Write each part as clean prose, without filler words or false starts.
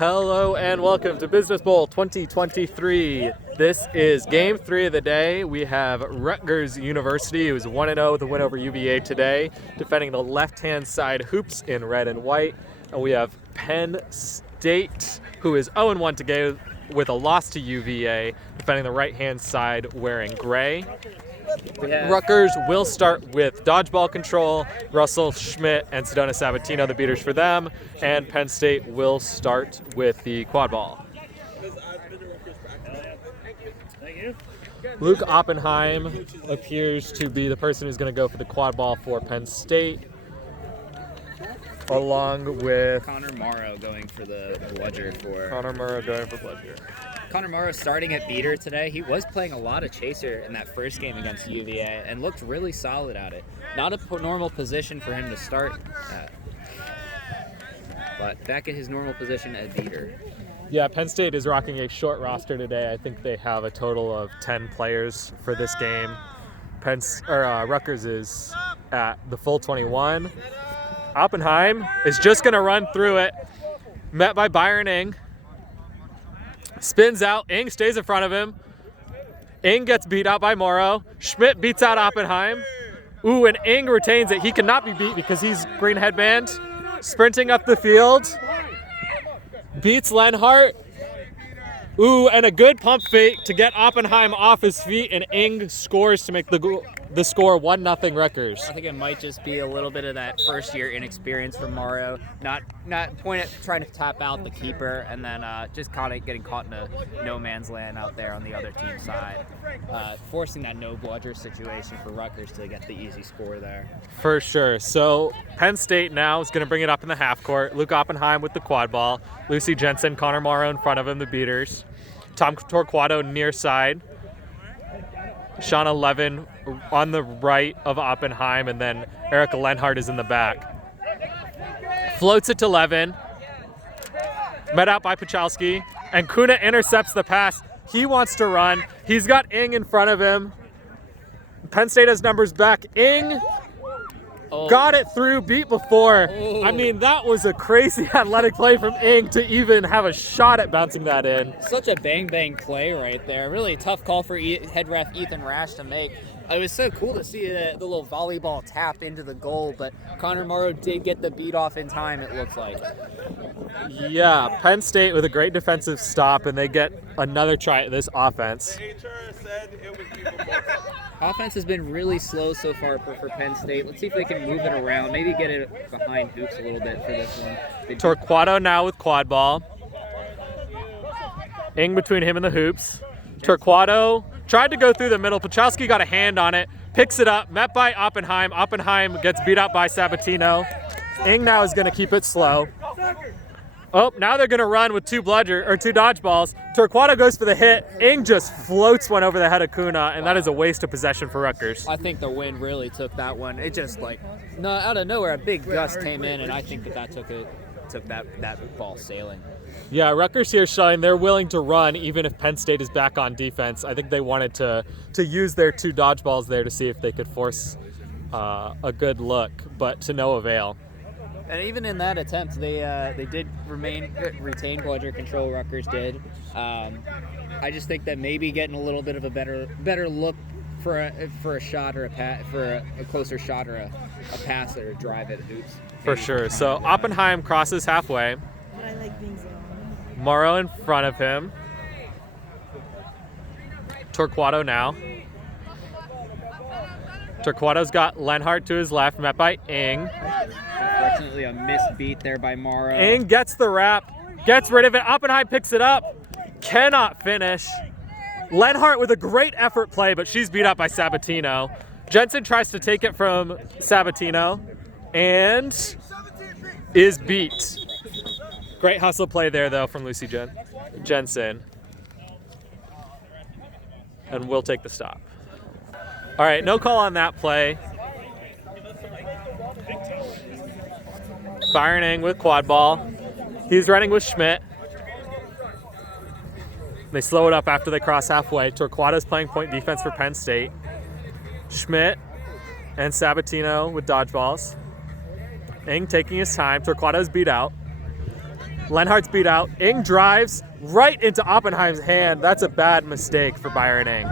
Hello and welcome to Business Bowl 2023. This is game 3 of the day. We have Rutgers University, who's 1-0 with a win over UVA today, defending the left-hand side hoops in red and white. And we have Penn State, who is 0-1 today with a loss to UVA, defending the right-hand side wearing gray. Rutgers will start with dodgeball control, Russell, Schmidt, and Sedona Sabatino, the beaters for them, and Penn State will start with the quad ball. Luke Oppenheim appears to be the person who's going to go for the quad ball for Penn State, along with Connor Morrow going for the bludger for... Connor Morrow starting at beater today. He was playing a lot of chaser in that first game against UVA and looked really solid at it. Not a normal position for him to start at, but back in his normal position at beater. Yeah, Penn State is rocking a short roster today. I think they have a total of 10 players for this game. Rutgers is at the full 21. Oppenheim is just going to run through it, met by Byron Ng. Spins out, Ng stays in front of him. Ng gets beat out by Morrow. Schmidt beats out Oppenheim. Ooh, and Ng retains it. He cannot be beat because he's green headband. Sprinting up the field. Beats Lenhart. Ooh, and a good pump fake to get Oppenheim off his feet, and Ng scores to make the score 1-0 Rutgers. I think it might just be a little bit of that first year inexperience from Morrow, not trying to tap out the keeper, and then just getting caught in a no man's land out there on the other team's side, forcing that no bludger situation for Rutgers to get the easy score there. For sure. So Penn State now is going to bring it up in the half court. Luke Oppenheim with the quad ball. Lucy Jensen, Connor Morrow in front of him, the beaters. Tom Torquato near side. Shauna Levin on the right of Oppenheim, and then Erica Lenhart is in the back. Floats it to Levin. Met out by Pachalski, and Kuna intercepts the pass. He wants to run. He's got Ng in front of him. Penn State has numbers back. Ng got it through, beat before. I mean, that was a crazy athletic play from Ng to even have a shot at bouncing that in. Such a bang-bang play right there. Really a tough call for head ref Ethan Rash to make. It was so cool to see the little volleyball tap into the goal, but Connor Morrow did get the beat off in time, it looks like. Yeah, Penn State with a great defensive stop, and they get another try at this offense. Offense has been really slow so far for Penn State. Let's see if they can move it around, maybe get it behind hoops a little bit for this one. Torquato now with quad ball. Ng between him and the hoops. Torquato tried to go through the middle. Pachalski got a hand on it, picks it up, met by Oppenheim. Oppenheim gets beat out by Sabatino. Ng now is going to keep it slow. Oh, now they're going to run with two dodgeballs. Torquato goes for the hit. Ng just floats one over the head of Kuna, and that is a waste of possession for Rutgers. I think the wind really took that one. It just out of nowhere, a big gust came in, and I think that took that ball sailing. Yeah, Rutgers here showing they're willing to run even if Penn State is back on defense. I think they wanted to use their two dodgeballs there to see if they could force a good look, but to no avail. And even in that attempt, they did retain bludger control. Rutgers did. I just think that maybe getting a little bit of a better look for a shot or a closer shot or a pass or a drive at hoops. For sure. So Oppenheim crosses halfway. But I like being zone. Morrow in front of him. Torquato now. Torquato's got Lenhart to his left, met by Ng. Unfortunately, a missed beat there by Morrow. Ng gets the wrap, gets rid of it. Oppenheim picks it up, cannot finish. Lenhart with a great effort play, but she's beat up by Sabatino. Jensen tries to take it from Sabatino and is beat. Great hustle play there, though, from Lucy Jensen. And we'll take the stop. All right, no call on that play. Byron Ng with quad ball. He's running with Schmidt. They slow it up after they cross halfway. Torquato's playing point defense for Penn State. Schmidt and Sabatino with dodgeballs. Ng taking his time. Torquato's beat out. Lenhart's beat out. Ing drives right into Oppenheim's hand. That's a bad mistake for Byron Ing.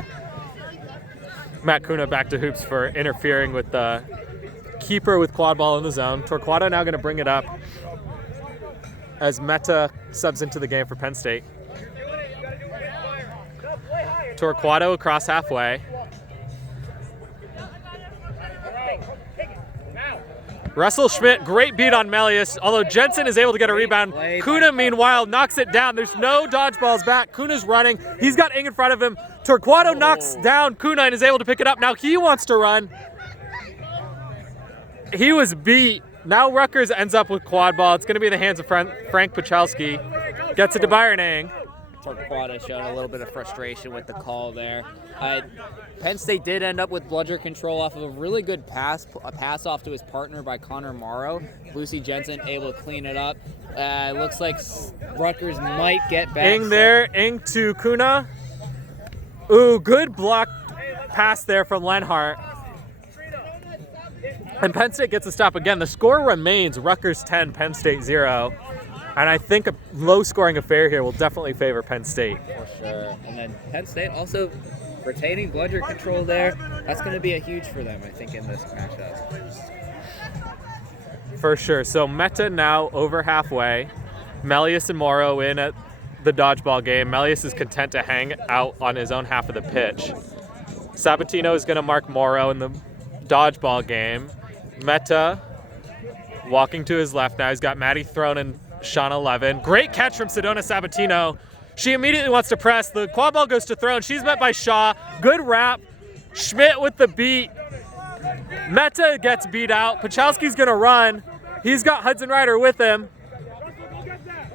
Matt Kuna back to hoops for interfering with the keeper with quad ball in the zone. Torquato now going to bring it up as Meta subs into the game for Penn State. Torquato across halfway. Russell Schmidt, great beat on Melius, although Jensen is able to get a rebound. Kuna, meanwhile, knocks it down. There's no dodgeballs back. Kuna's running. He's got Ing in front of him. Torquato knocks down Kuna and is able to pick it up. Now he wants to run. He was beat. Now Rutgers ends up with quad ball. It's going to be in the hands of Frank Pachalski. Gets it to Byron Ing. Torquato showing a little bit of frustration with the call there. Penn State did end up with bludger control off of a really good a pass off to his partner by Connor Morrow. Lucy Jensen able to clean it up. Looks like Rutgers might get back. Ing there, Ing to Kuna. Ooh, good block pass there from Lenhart. And Penn State gets a stop again. The score remains Rutgers 10, Penn State 0. And I think a low-scoring affair here will definitely favor Penn State. For sure. And then Penn State also retaining bludger control there. That's going to be a huge for them, I think, in this matchup. For sure. So Meta now over halfway. Melius and Morrow in at the dodgeball game. Melius is content to hang out on his own half of the pitch. Sabatino is going to mark Morrow in the dodgeball game. Meta walking to his left now. He's got Maddie Throne and Shauna Levin. Great catch from Sedona Sabatino. She immediately wants to press. The quad ball goes to Throne. She's met by Shaw. Good wrap. Schmidt with the beat. Meta gets beat out. Pachalski's going to run. He's got Hudson Ryder with him.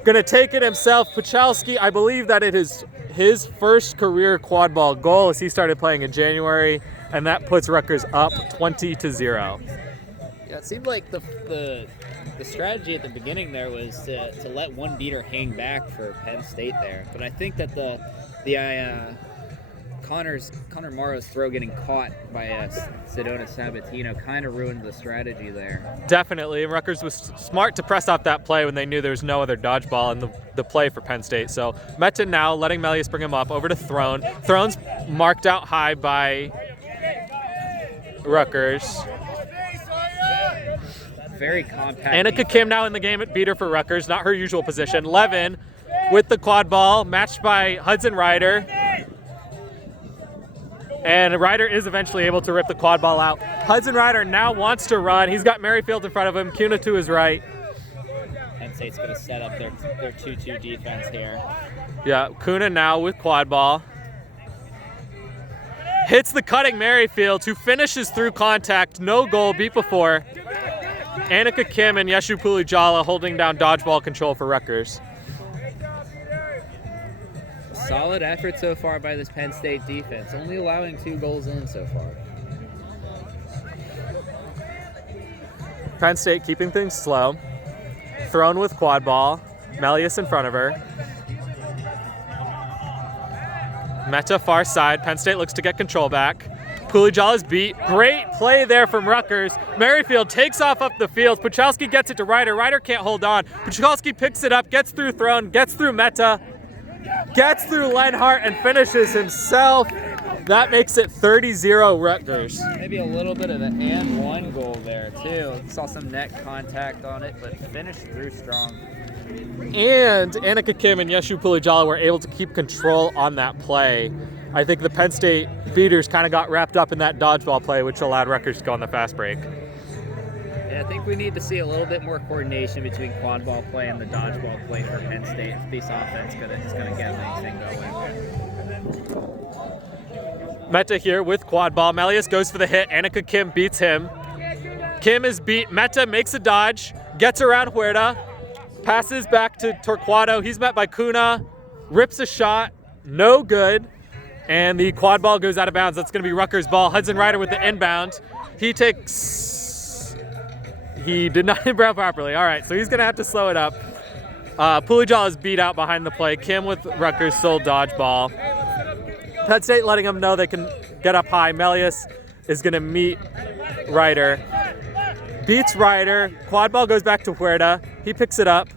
Going to take it himself. Pachalski, I believe that it is his first career quad ball goal as he started playing in January, and that puts Rutgers up 20-0. Yeah, it seemed like the strategy at the beginning there was to let one beater hang back for Penn State there. But I think that Connor Morrow's throw getting caught by Sedona Sabatino kind of ruined the strategy there. Definitely. Rutgers was smart to press off that play when they knew there was no other dodgeball in the play for Penn State. So Meta now letting Melius bring him up over to Throne. Throne's marked out high by Rutgers. Very compact. Annika Kim now in the game at beater for Rutgers, not her usual position. Levin with the quad ball, matched by Hudson Ryder. And Ryder is eventually able to rip the quad ball out. Hudson Ryder now wants to run. He's got Merrifield in front of him, Kuna to his right. Penn State's going to set up their 2-2 defense here. Yeah, Kuna now with quad ball. Hits the cutting Merrifield, who finishes through contact. No goal, beat before. Annika Kim and Yeshu Pulijala holding down dodgeball control for Rutgers. Solid effort so far by this Penn State defense, only allowing 2 goals in so far. Penn State keeping things slow. Thrown with quad ball. Melius in front of her. Meta far side. Penn State looks to get control back. Pulijala's beat. Great play there from Rutgers. Merrifield takes off up the field. Pachalski gets it to Ryder. Ryder can't hold on. Pachalski picks it up, gets through Throne, gets through Meta, gets through Lenhart, and finishes himself. That makes it 30-0 Rutgers. Maybe a little bit of an and one goal there, too. Saw some net contact on it, but finished through strong. And Annika Kim and Yeshu Pulijala were able to keep control on that play. I think the Penn State beaters kind of got wrapped up in that dodgeball play, which allowed Rutgers to go on the fast break. Yeah, I think we need to see a little bit more coordination between quad ball play and the dodgeball play for Penn State. This offense is going to get anything going. Meta here with quad ball. Melius goes for the hit. Annika Kim beats him. Kim is beat. Meta makes a dodge, gets around Huerta, passes back to Torquato. He's met by Kuna, rips a shot, no good. And the quad ball goes out of bounds. That's going to be Rutgers' ball. Hudson Ryder with the inbound. He did not inbound properly. All right, so he's going to have to slow it up. Pulijala is beat out behind the play. Kim with Rutgers' sole dodgeball. Penn State letting them know they can get up high. Melius is going to meet Ryder. Beats Ryder. Quad ball goes back to Huerta. He picks it up.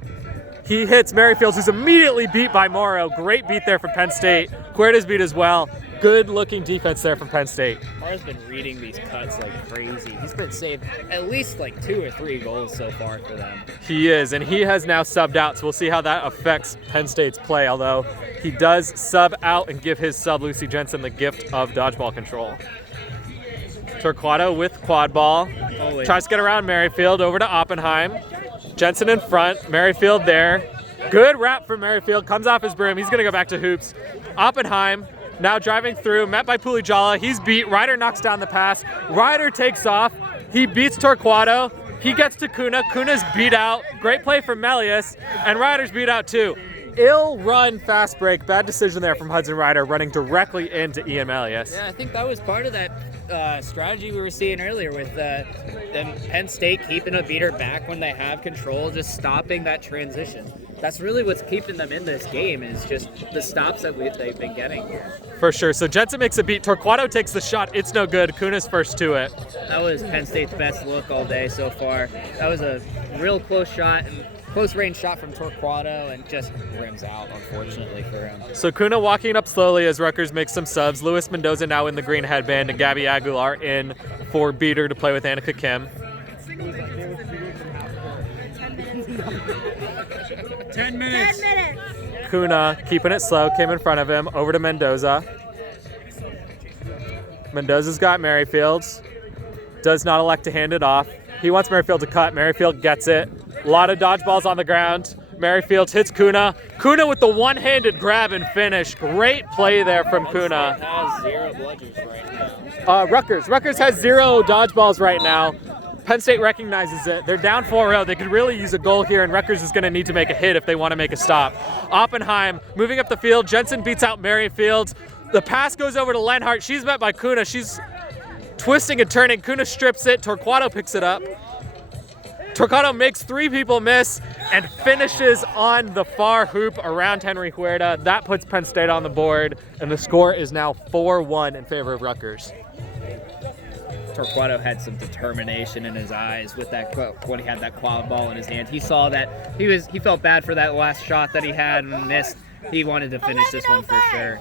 He hits Merrifield, who's immediately beat by Morrow. Great beat there from Penn State. Huerta's beat as well. Good looking defense there from Penn State. Morrow's been reading these cuts like crazy. He's been saved at least like 2 or 3 goals so far for them. He is, and he has now subbed out, so we'll see how that affects Penn State's play, although he does sub out and give his sub, Lucy Jensen, the gift of dodgeball control. Torquato with quad ball. Tries to get around Merrifield, over to Oppenheim. Jensen in front, Merrifield there. Good wrap from Merrifield, comes off his broom. He's going to go back to hoops. Oppenheim now driving through, met by Pulijala. He's beat. Ryder knocks down the pass. Ryder takes off. He beats Torquato. He gets to Kuna. Kuna's beat out. Great play from Melius. And Ryder's beat out too. Ill run fast break. Bad decision there from Hudson Ryder, running directly into Ian Melius. Yeah, I think that was part of that strategy we were seeing earlier with them Penn State keeping a beater back when they have control, just stopping that transition. That's really what's keeping them in this game, is just the stops that they've been getting here. For sure. So Jensen makes a beat. Torquato takes the shot. It's no good. Kuna's first to it. That was Penn State's best look all day so far. That was a real close shot and close range shot from Torquato, and just rims out, unfortunately, for him. So Kuna walking up slowly as Rutgers makes some subs. Luis Mendoza now in the green headband, and Gabby Aguilar in for beater to play with Annika Kim. 10 minutes. Kuna keeping it slow, came in front of him, over to Mendoza. Mendoza's got Merrifield. Does not elect to hand it off. He wants Merrifield to cut. Merrifield gets it. A lot of dodgeballs on the ground. Merrifield hits Kuna. Kuna with the one-handed grab and finish. Great play there from Kuna. Has 0 bludgers right now. Rutgers has 0 dodgeballs right now. Penn State recognizes it. They're down 4-0. They could really use a goal here, and Rutgers is going to need to make a hit if they want to make a stop. Oppenheim moving up the field. Jensen beats out Merrifield. The pass goes over to Lenhart. She's met by Kuna. She's twisting and turning. Kuna strips it. Torquato picks it up. Torquato makes 3 people miss and finishes on the far hoop around Henry Huerta. That puts Penn State on the board, and the score is now 4-1 in favor of Rutgers. Torquato had some determination in his eyes with that when he had that quad ball in his hand. He saw that he felt bad for that last shot that he had and missed. He wanted to finish this one for sure.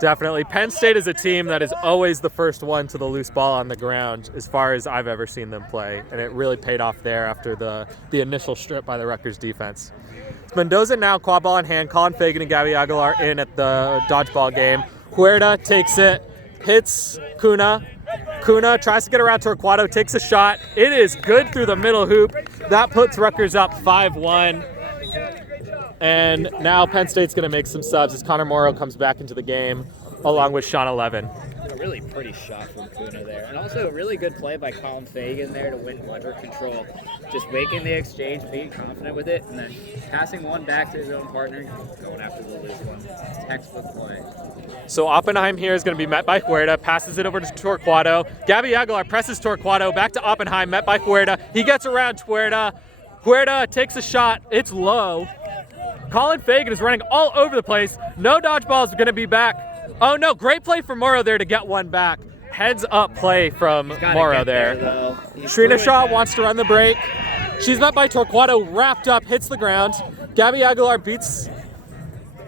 Definitely. Penn State is a team that is always the first one to the loose ball on the ground as far as I've ever seen them play, and it really paid off there after the initial strip by the Rutgers defense. It's Mendoza now, quad ball in hand. Colin Fagan and Gabby Aguilar in at the dodgeball game. Huerta takes it, hits Kuna. Kuna tries to get around Torquato, takes a shot. It is good through the middle hoop. That puts Rutgers up 5-1. And now Penn State's going to make some subs as Connor Morrow comes back into the game, along with Sean Levin. A really pretty shot from Kuna there. And also a really good play by Colin Fagan there to win bludger control. Just making the exchange, being confident with it, and then passing one back to his own partner, going after the loose one. Textbook play. So Oppenheim here is going to be met by Huerta, passes it over to Torquato. Gabby Aguilar presses Torquato, back to Oppenheim, met by Huerta. He gets around Huerta. Huerta takes a shot. It's low. Colin Fagan is running all over the place. No dodgeballs are going to be back. Oh no, great play from Morrow there to get one back. Heads up play from Morrow there. Shrina Shaw wants to run the break. She's met by Torquato, wrapped up, hits the ground. Gabby Aguilar beats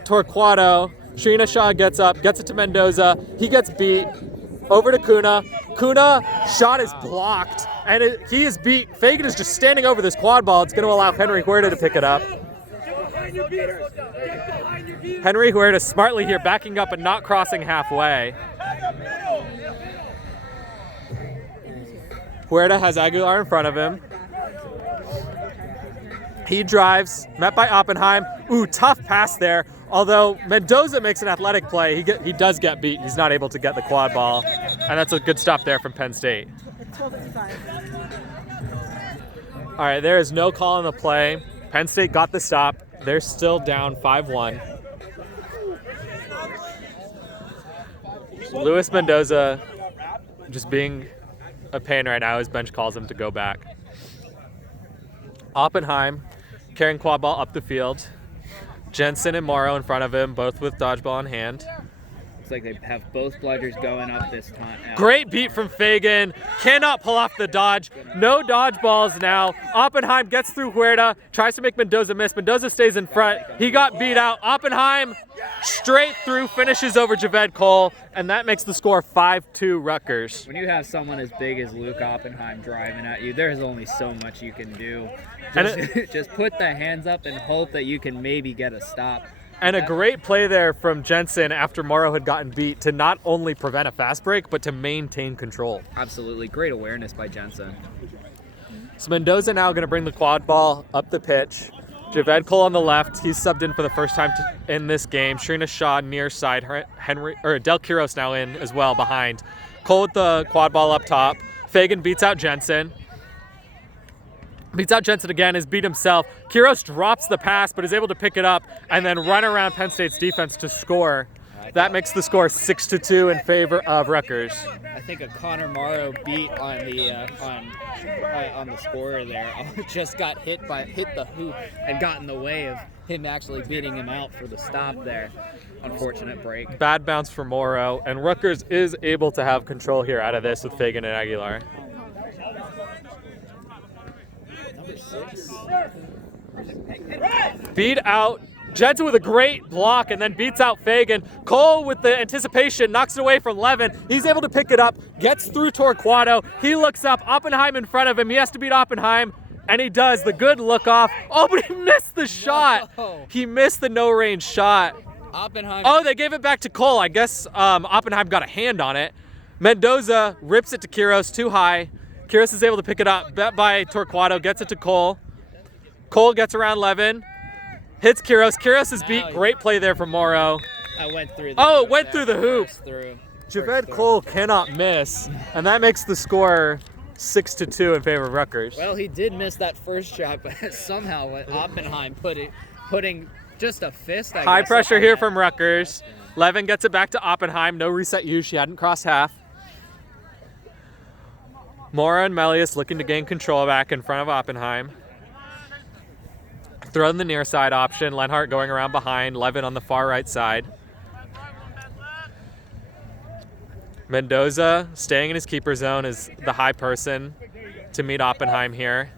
Torquato. Shrina Shaw gets up, gets it to Mendoza. He gets beat. Over to Kuna. Kuna, shot is blocked, and he is beat. Fagan is just standing over this quad ball. It's going to allow Henry Huerta to pick it up. Henry Huerta smartly here, backing up and not crossing halfway. Huerta has Aguilar in front of him. He drives, met by Oppenheim. Ooh, tough pass there. Although Mendoza makes an athletic play, he does get beat. He's not able to get the quad ball. And that's a good stop there from Penn State. All right, there is no call on the play. Penn State got the stop. They're still down 5-1. Luis Mendoza just being a pain right now as bench calls him to go back. Oppenheim carrying quad ball up the field. Jensen and Morrow in front of him, both with dodgeball in hand. Looks like they have both bludgers going up this time. Great beat from Fagan. Cannot pull off the dodge. No dodge balls now. Oppenheim gets through Huerta. Tries to make Mendoza miss. Mendoza stays in front. He got beat out. Oppenheim straight through finishes over Javed Cole. And that makes the score 5-2 Rutgers. When you have someone as big as Luke Oppenheim driving at you, there's only so much you can do. Just put the hands up and hope that you can maybe get a stop. And a great play there from Jensen after Morrow had gotten beat to not only prevent a fast break, but to maintain control. Absolutely. Great awareness by Jensen. So Mendoza now going to bring the quad ball up the pitch. Javed Cole on the left. He's subbed in for the first time in this game. Shrina Shaw near side. Del Quiros now in as well behind. Cole with the quad ball up top. Fagan beats out Jensen. Beats out Jensen again, has beat himself. Quiros drops the pass, but is able to pick it up and then run around Penn State's defense to score. That makes the score 6-2 in favor of Rutgers. I think a Connor Morrow beat on the scorer there just got hit the hoop and got in the way of him actually beating him out for the stop there. Unfortunate break. Bad bounce for Morrow, and Rutgers is able to have control here out of this with Fagan and Aguilar. Beat out Jensen with a great block and then beats out Fagan. Cole with the anticipation knocks it away from Levin. He's able to pick it up, gets through Torquato. He looks up, Oppenheim in front of him. He has to beat Oppenheim, and he does. The good look off. Oh, but he missed the shot. He missed the no-range shot. Oppenheim. Oh, they gave it back to Cole. I guess Oppenheim got a hand on it. Mendoza rips it to Quiros too high. Quiros is able to pick it up, bet by Torquato, gets it to Cole. Cole gets around Levin, hits Quiros. Quiros is beat. Great play there from Morrow. I went through it went through the hoop. Javed Cole cannot miss, and that makes the score 6-2 in favor of Rutgers. Well, he did miss that first shot, but somehow Oppenheim putting just a fist. High pressure here from Rutgers. Levin gets it back to Oppenheim. No reset used. She hadn't crossed half. Mora and Melius looking to gain control back in front of Oppenheim. Throwing the near side option. Lenhart going around behind. Levin on the far right side. Mendoza staying in his keeper zone is the high person to meet Oppenheim here.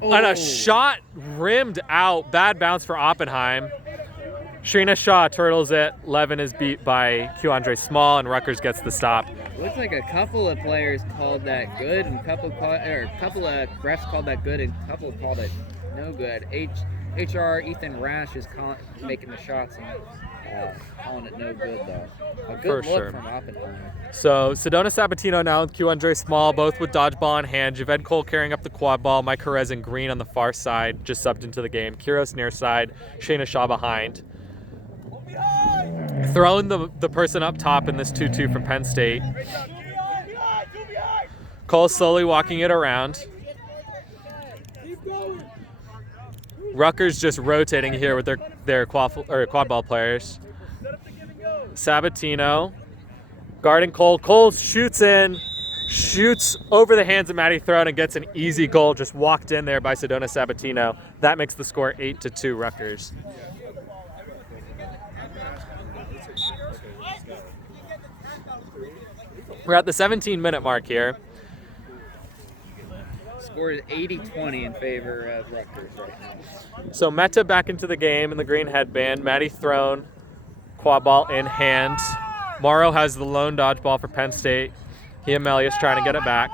Oh. And a shot rimmed out. Bad bounce for Oppenheim. Shrina Shaw turtles it. Levin is beat by Q-Andre Small, and Rutgers gets the stop. Looks like a couple of players called that good, and a couple of refs called that good, and a couple called it no good. HR Ethan Rash is making the shots and calling it no good, though. A good look from Oppenheim. So Sedona Sabatino now with Q-Andre Small, both with dodgeball in hand. Javed Cole carrying up the quad ball. Mike Jerez and Green on the far side, just subbed into the game. Quiros near side. Shayna Shaw behind. Throwing the person up top in this 2-2 from Penn State. Cole slowly walking it around. Rutgers just rotating here with their quad ball players. Sabatino guarding Cole. Cole shoots in, shoots over the hands of Matty Throne and gets an easy goal. Just walked in there by Sedona Sabatino. That makes the score 8-2 Rutgers. We're at the 17-minute mark here. Score is 80-20 in favor of Rutgers right now. So Meta back into the game in the green headband. Matty Throne, quad ball in hand. Morrow has the lone dodgeball for Penn State. He and Melius trying to get it back.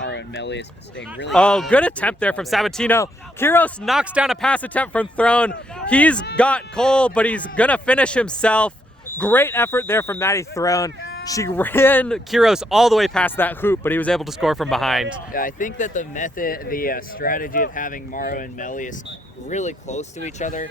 Morrow and Melius staying really good attempt there from Sabatino. Quiros knocks down a pass attempt from Throne. He's got Cole, but he's going to finish himself. Great effort there from Matty Throne. She ran Quiros all the way past that hoop, but he was able to score from behind. Yeah, I think that the strategy of having Morrow and Melius really close to each other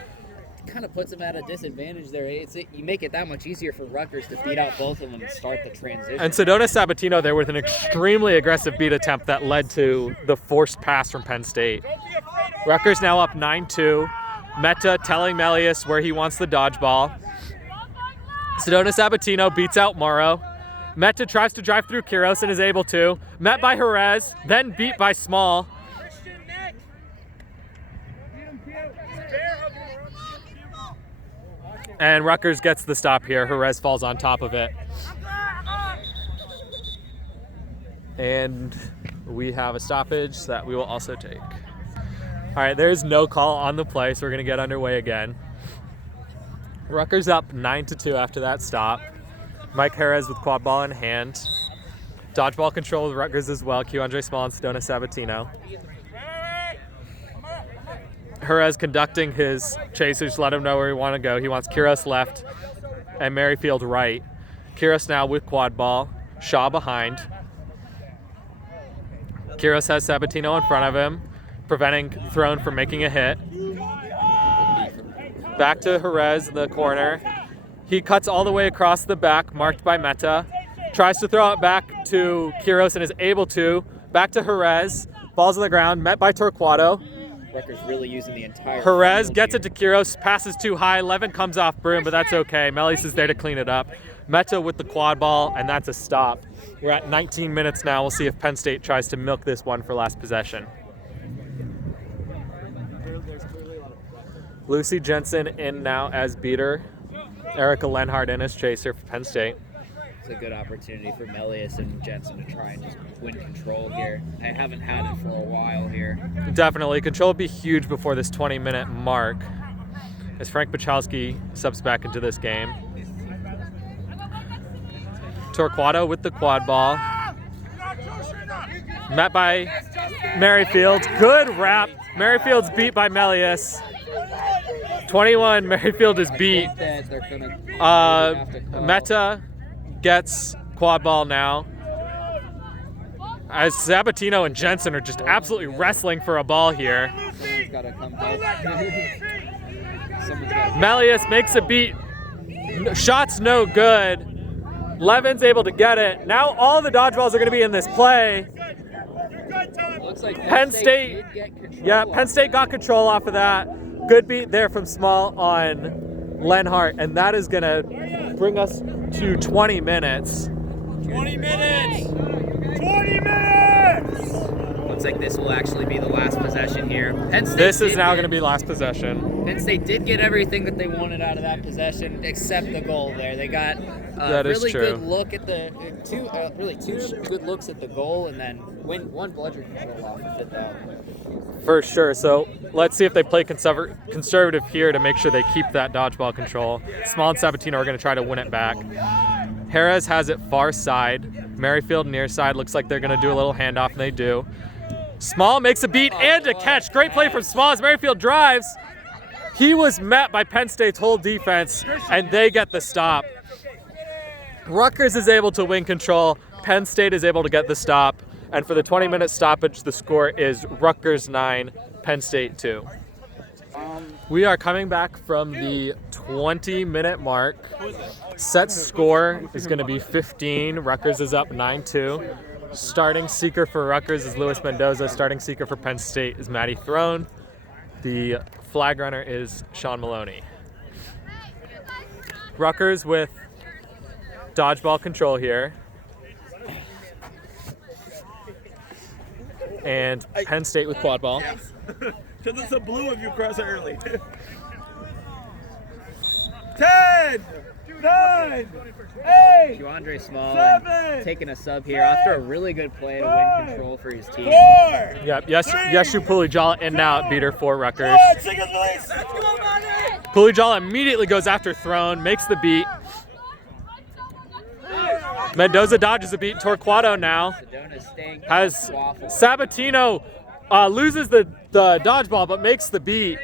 kind of puts them at a disadvantage there. You make it that much easier for Rutgers to beat out both of them and start the transition. And Sedona Sabatino there with an extremely aggressive beat attempt that led to the forced pass from Penn State. Rutgers now up 9-2. Meta telling Melius where he wants the dodgeball. Sedona Sabatino beats out Morrow. Meta tries to drive through Quiros and is able to. Met by Jerez, then beat by Small. And Rutgers gets the stop here. Jerez falls on top of it. And we have a stoppage that we will also take. All right, there's no call on the play, so we're going to get underway again. Rutgers up 9-2 after that stop. Mike Jerez with quad ball in hand. Dodgeball control with Rutgers as well. Andre Small and Stona Sabatino. Jerez conducting his chasers, let him know where he wants to go. He wants Quiros left and Merrifield right. Quiros now with quad ball. Shaw behind. Quiros has Sabatino in front of him, preventing Throne from making a hit. Back to Jerez in the corner. He cuts all the way across the back, marked by Meta. Tries to throw it back to Quiros and is able to. Back to Jerez. Ball's on the ground, met by Torquato. Rutgers really using the entire Jerez field gets here. it to Quiros, passes too high. Levin comes off broom, but that's okay. Melius is there to clean it up. Meta with the quad ball, and that's a stop. We're at 19 minutes now. We'll see if Penn State tries to milk this one for last possession. Lucy Jensen in now as beater. Erica Lenhart in as chaser for Penn State. It's a good opportunity for Melius and Jensen to try and just win control here. I haven't had it for a while here. Definitely. Control will be huge before this 20-minute mark as Frank Bachowski subs back into this game. Torquato with the quad ball. Met by Merrifield. Good wrap. Merrifield's beat by Melius. 21, Merrifield is beat. Meta gets quad ball now. As Sabatino and Jensen are just absolutely wrestling for a ball here. Someone's got to come help. Melius makes a beat. Shot's no good. Levin's able to get it. Now all the dodgeballs are going to be in this play. Looks like Penn State, did get control. yeah, Penn State got control off of that. Good beat there from Small on Lenhart, and that is going to bring us to 20 minutes. 20 minutes! 20 minutes! Looks like this will actually be the last possession here. Penn State This is did now get- going to be last possession. Penn State did get everything that they wanted out of that possession, except the goal there. They got That a is really true. good look at the two good looks at the goal, and then one bludger control off of it though. For sure. So let's see if they play conservative here to make sure they keep that dodgeball control. Small and Sabatino are going to try to win it back. Jerez has it far side. Merrifield near side. Looks like they're going to do a little handoff, and they do. Small makes a beat and a catch. Great play from Small as Merrifield drives. He was met by Penn State's whole defense, and they get the stop. Rutgers is able to win control. Penn State is able to get the stop. And for the 20-minute stoppage, the score is Rutgers 9, Penn State 2. We are coming back from the 20-minute mark. Set score is going to be 15. Rutgers is up 9-2. Starting seeker for Rutgers is Luis Mendoza. Starting seeker for Penn State is Maddie Throne. The flag runner is Sean Maloney. Rutgers with dodgeball control here. And Penn State with quad ball. Because it's a blue if you cross it early. 10, 9, 8, Andre Small 7, taking a sub here after a really good play to win control for his team. 4, Yep, Yeshu Pulijala in and out beater for Rutgers. 1, singles release. Let's go, buddy. Pulijala immediately goes after Throne, makes the beat. Mendoza dodges a beat. Torquato now Sedona's staying has waffle. Sabatino loses the dodgeball but makes the beat.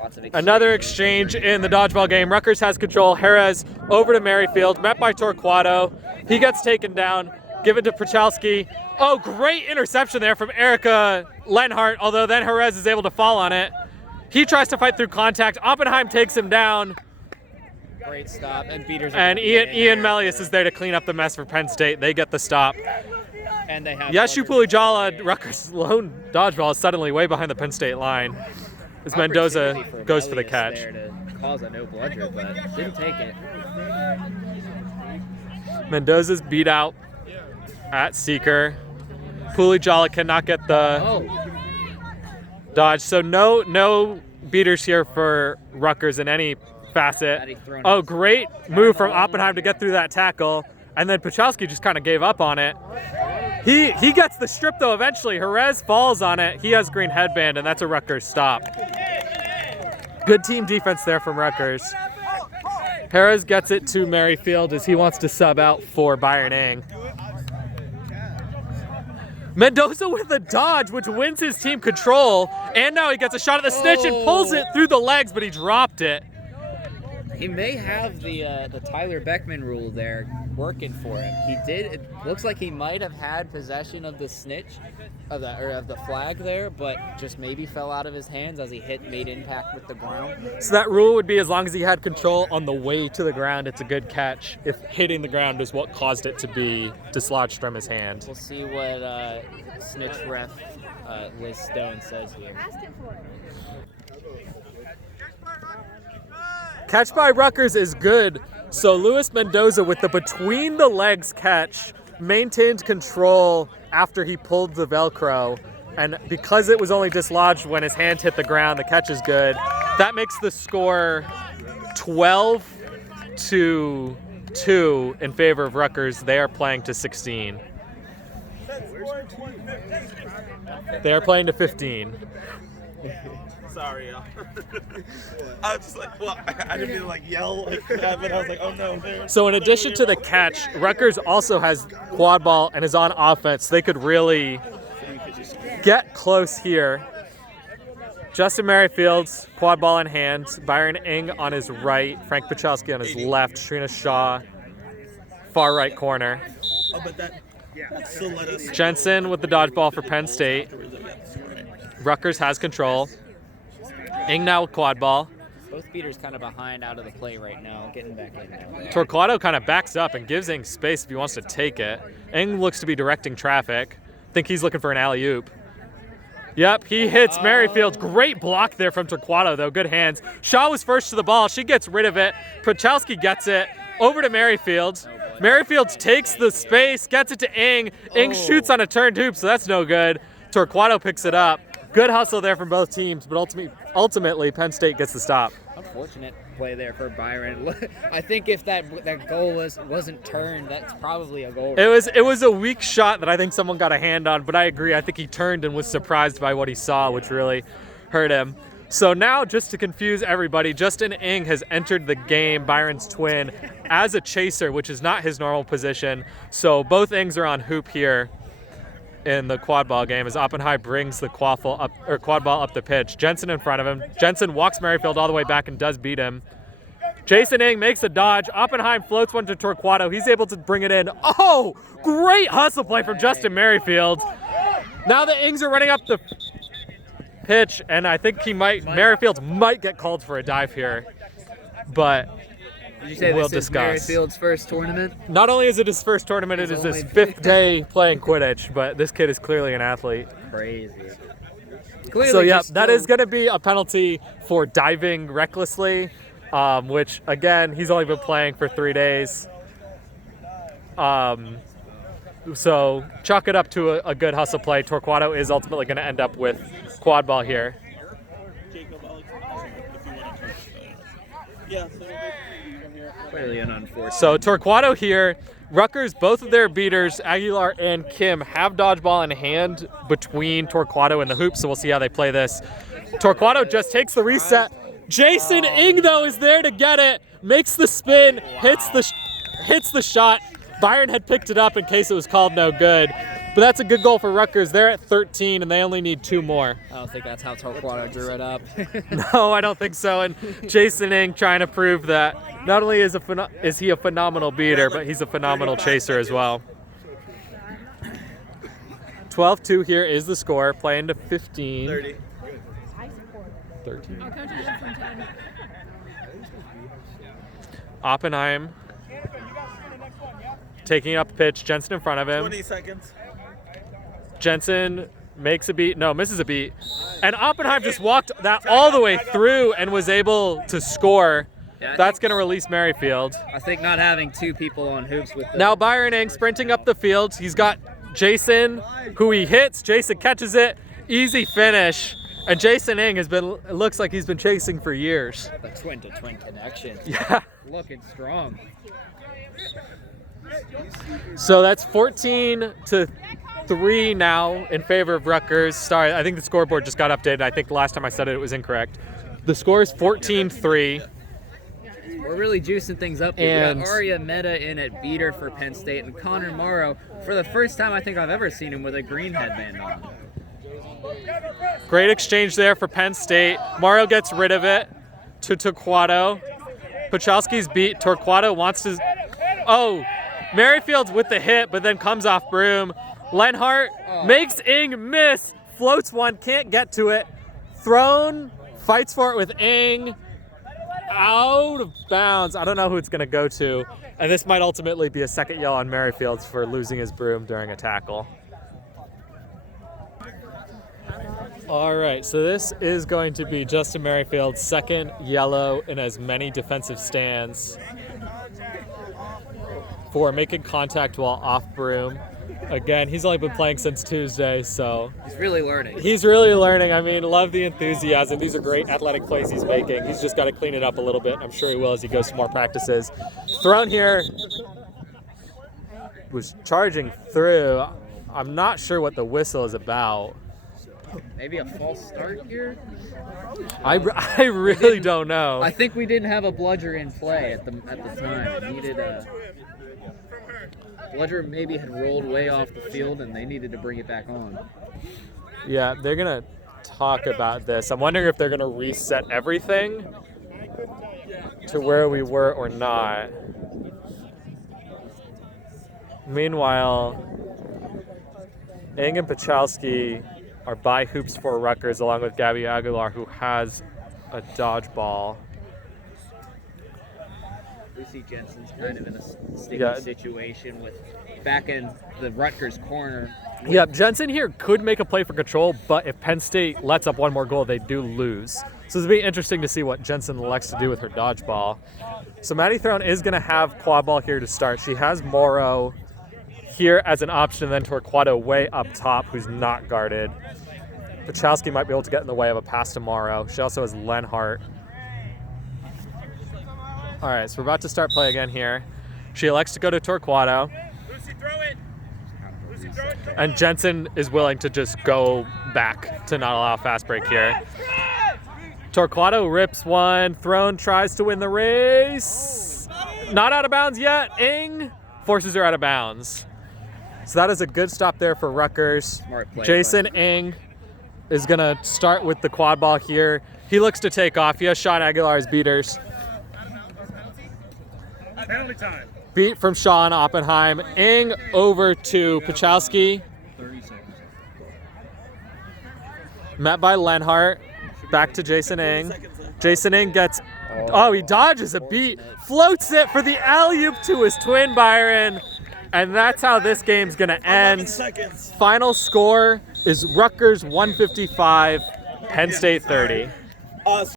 Lots of Another exchange in the dodgeball game. Rutgers has control. Jerez over to Merrifield, met by Torquato. He gets taken down, given to Prochalski. Oh, great interception there from Erica Lenhart, although then Jerez is able to fall on it. He tries to fight through contact. Oppenheim takes him down. Great stop, and beaters. are And gonna get in Ian there. Melius is there to clean up the mess for Penn State. They get the stop. And they have Yeshu Rutgers- Pulijala, Rutgers' lone dodgeball, is suddenly way behind the Penn State line as Mendoza Opportunity goes for the Melius catch. there to cause a no bludger, but didn't take it. Mendoza's beat out at seeker. Pulijala cannot get the Oh, Dodge. So no beaters here for Rutgers in any facet. Oh, great move from Oppenheim to get through that tackle. And then Pachowski just kind of gave up on it. He gets the strip though eventually. Jerez falls on it. He has green headband, and that's a Rutgers stop. Good team defense there from Rutgers. Jerez gets it to Merrifield as he wants to sub out for Byron Ng. Mendoza with a dodge, which wins his team control. And now he gets a shot at the snitch and pulls it through the legs, but he dropped it. He may have the Tyler Beckman rule there working for him. He did. It looks like he might have had possession of the snitch, of the flag there, but just maybe fell out of his hands as he made impact with the ground. So that rule would be as long as he had control on the way to the ground, it's a good catch. If hitting the ground is what caused it to be dislodged from his hand. We'll see what snitch ref Liz Stone says here. Catch by Rutgers is good. So Luis Mendoza with the between the legs catch maintained control after he pulled the Velcro. And because it was only dislodged when his hand hit the ground, the catch is good. That makes the score 12-2 in favor of Rutgers. They are playing to 16. They are playing to 15. Sorry, y'all. I was just like, well, I didn't mean to like yell like that, but I was like, oh no. So in addition to the catch, Rutgers also has quad ball and is on offense. They could really get close here. Justin Merrifield's quad ball in hand. Byron Ng on his right. Frank Pachowski on his left. Trina Shaw, far right corner. Oh, but that still let us. Jensen with the dodgeball for Penn State. Rutgers has control. Ng now with quad ball. Both beaters kind of behind out of the play right now, getting back in now. Torquato kind of backs up and gives Ng space if he wants to take it. Ng looks to be directing traffic. I think he's looking for an alley-oop. Yep, he hits Merrifield. Great block there from Torquato, though. Good hands. Shaw was first to the ball. She gets rid of it. Pachowski gets it over to Merrifield. Merrifield takes the space, gets it to Ng. Ng shoots on a turned hoop, so that's no good. Torquato picks it up. Good hustle there from both teams, but ultimately Penn State gets the stop. Unfortunate play there for Byron. I think if that goal wasn't turned, that's probably a goal. It was a weak shot that I think someone got a hand on, but I agree. I think he turned and was surprised by what he saw, which really hurt him. So now, just to confuse everybody, Justin Ng has entered the game, Byron's twin, as a chaser, which is not his normal position. So both Ngs are on hoop here in the quad ball game as Oppenheim brings the quad ball up the pitch. Jensen in front of him. Jensen walks Merrifield all the way back and does beat him. Jason Ng makes a dodge. Oppenheim floats one to Torquato. He's able to bring it in. Oh, great hustle play from Justin Merrifield. Now the Ngs are running up the pitch, and I think Merrifield might get called for a dive here, but did you say we'll this discuss. is Merrifield's first tournament? Not only is it his first tournament, it is his 5th day playing Quidditch, but this kid is clearly an athlete. Crazy. So yeah, that is going to be a penalty for diving recklessly, which again, he's only been playing for 3 days. So chalk it up to a good hustle play. Torquato is ultimately going to end up with quad ball here. Clearly an unfortunate. So Torquato here. Rutgers, both of their beaters, Aguilar and Kim, have dodgeball in hand between Torquato and the hoop, so we'll see how they play this. Torquato just takes the reset. Jason Ng, though, is there to get it. Makes the spin, hits the shot. Byron had picked it up in case it was called no good. But that's a good goal for Rutgers. They're at 13, and they only need 2 more. I don't think that's how Torquato drew it up. No, I don't think so. And Jason Ng trying to prove that not only is he a phenomenal beater, but he's a phenomenal chaser as well. 12-2 here is the score, playing to 15. 30. 13. Oppenheim taking up pitch. Jensen in front of him. 20 seconds. Jensen makes a beat. No, misses a beat. And Oppenheim just walked that all the way through and was able to score. Yeah, That's going to release Merrifield. I think not having 2 people on hoops with Now Byron Ng sprinting up the field. He's got Jason, who he hits. Jason catches it. Easy finish. And Jason Ng has been, it looks like he's been chasing for years. The twin-to-twin connection. Yeah. Looking strong. So that's 14-3 now in favor of Rutgers. Sorry, I think the scoreboard just got updated. I think the last time I said it, it was incorrect. The score is 14-3. We're really juicing things up here. And We got Arya Meta in at beater for Penn State, and Connor Morrow, for the first time I think I've ever seen him with a green headband on. great exchange there for Penn State. Mario gets rid of it to Torquato. Pachalski's beat. Torquato wants to... Oh, Merrifield's with the hit, but then comes off broom. Lenhart makes Ing miss. Floats one, can't get to it. Thrown, fights for it with Ing. Out of bounds. I don't know who it's going to go to. And this might ultimately be a second yell on Merrifields for losing his broom during a tackle. All right, so this is going to be Justin Merrifield's second yellow in as many defensive stands for making contact while off broom. Again, he's only been playing since Tuesday, so He's really learning. he's really learning. I mean, love the enthusiasm. These are great athletic plays he's making. He's just got to clean it up a little bit. I'm sure he will as he goes to more practices. Thrown here was charging through. I'm not sure what the whistle is about. Maybe a false start here? I really don't know. I think we didn't have a bludger in play at the time. It needed a... Bludger maybe had rolled way off the field and they needed to bring it back on. Yeah, they're going to talk about this. I'm wondering if they're going to reset everything to where we were or not. Meanwhile, Ing and Pachalski are by hoops for Rutgers along with Gabby Aguilar, who has a dodgeball. Lucy Jensen's kind of in a sticky situation with back in the Rutgers corner. Yep, Jensen here could make a play for control, but if Penn State lets up one more goal, they do lose. So it'll be interesting to see what Jensen elects to do with her dodgeball. So Maddie Throne is going to have quad ball here to start. She has Morrow here as an option, then Torquato way up top, who's not guarded. Pachalski might be able to get in the way of a pass to Morrow. She also has Lenhart. All right, so we're about to start play again here. She elects to go to Torquato. Lucy, throw it. Lucy, throw it. And Jensen is willing to just go back to not allow a fast break here. Torquato rips one. Throne tries to win the race. Not out of bounds yet. Ing forces her out of bounds. So that is a good stop there for Rutgers. Smart play, Jason Ing is going to start with the quad ball here. He looks to take off. He has Sean Aguilar's beaters. Penalty time. Beat from Sean Oppenheim. Ing over to Pachalski. 30 seconds. Met by Lenhart. Back to Jason Ing. Jason Ing gets... Oh, he dodges a beat. Floats it for the alley-oop to his twin, Byron. And that's how this game's going to end. Final score is Rutgers 155, Penn State 30.